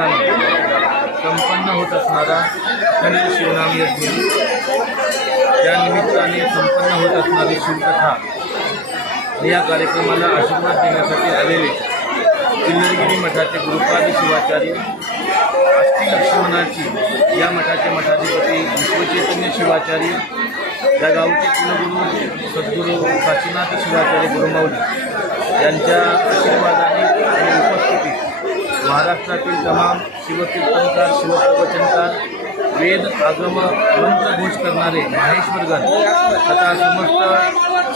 निमित्ताने संपन्न होत असणारा गणेश शिवनाम यज्ञ. त्या निमित्ताने संपन्न होत असणारी शिवकथा या कार्यक्रमाला आशीर्वाद देण्यासाठी आलेले किल्लरगिरी मठाचे गुरुपाद शिवाचार्य आष्टी लक्ष्मणाची या मठाचे मठाधिपती विश्वचैतन्य शिवाचार्य या गावचे कुलगुरू सद्गुरू काशीनाथ शिवाचार्य गुरुमाऊली यांच्या आशीर्वादाने आणि महाराष्ट्रातील तमाम शिवकीर्तनकार शिवप्रवचनकार वेद आगम मंत्रघोष करणारे माहेश्वरगण तथा समस्त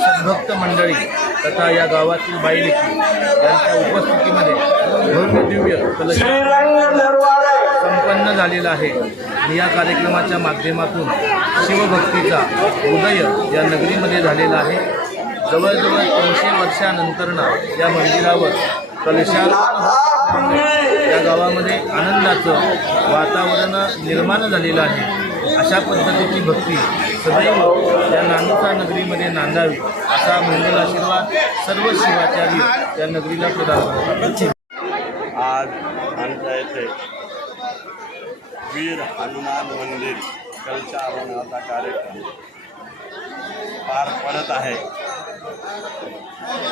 सद्भक्त मंडळी तथा या गावातील बाईलेखी यांच्या उपस्थितीमध्ये भव्य दिव्य कलश संपन्न झालेला आहे. आणि या कार्यक्रमाच्या माध्यमातून शिवभक्तीचा उदय या नगरीमध्ये झालेला आहे. जवळजवळ तीनशे वर्षानंतरनं या मंदिरावर कलशा या गावामध्ये आनंदाचं वातावरण निर्माण झालेलं आहे. अशा पद्धतीची भक्ती सदैव या नांदुका नगरीमध्ये नांदावी असा मंगल आशीर्वाद सर्व शिवाचार्य या नगरीला प्रदान करतात आज आमच्या येथे वीर हनुमान मंदिर कलशारोहणाचा कार्यक्रम पार पडत आहे.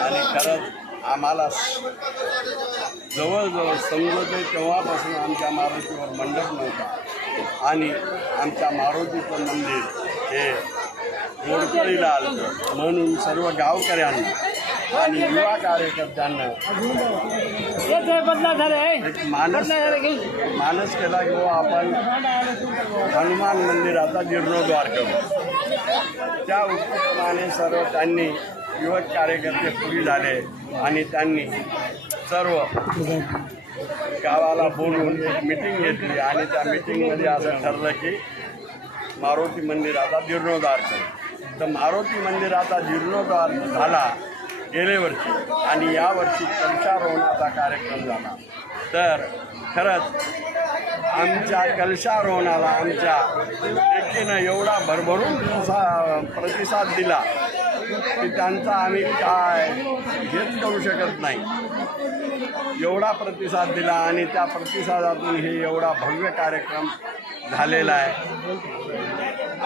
आणि खरंच आम्हाला जवळजवळ समजते तेव्हापासून आमच्या मारुतीवर मंडप नव्हता. आणि आमच्या मारुतीचं मंदिर हे जोडकळीला आलं म्हणून सर्व गावकऱ्यांना आणि युवा कार्यकर्त्यांना एक मानस मानस केला की आपण हनुमान मंदिराचा जीर्णोद्वार करू. त्या उपक्रमाने सर्व त्यांनी युवक कार्यकर्ते पुढे झाले आणि त्यांनी सर्व गावाला बोलवून एक मिटिंग घेतली आणि त्या मिटिंगमध्ये असं ठरलं की मारुती मंदिराचा जीर्णोद्धार करू. तर मारुती मंदिराचा जीर्णोद्धार झाला गेले वर्षी आणि यावर्षी कलशारोहणाचा कार्यक्रम झाला. तर खरंच आमच्या कलशारोहणाला आमच्या लेखीनं एवढा भरभरून प्रतिसाद दिला. की त्यांचा आम्ही काय हेच करू शकत नाही. एवढा प्रतिसाद दिला आणि त्या प्रतिसादातून हे एवढा भव्य कार्यक्रम झालेला आहे.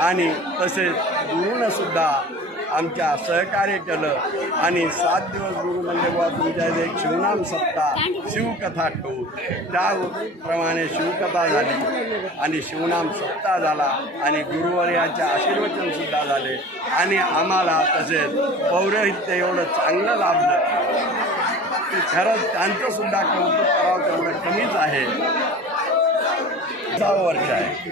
आणि तसेच गुरुनंसुद्धा आमच्या सहकार्य केलं. आणि सात दिवस गुरु म्हणजे बुवा तुमच्या इथे एक शिवनाम सत्ता शिवकथा ठेवू. त्याप्रमाणे शिवकथा झाली. आणि शिवनाम सत्ता झाला. आणि गुरुवर्याचे आशीर्वचन सुद्धा झाले. आणि आम्हाला तसेच पौरोहित्य एवढं चांगलं लाभलं. की खरंच त्यांचं सुद्धा कौतुक करावं तेवढं कमीच आहे. वर्ष आहे.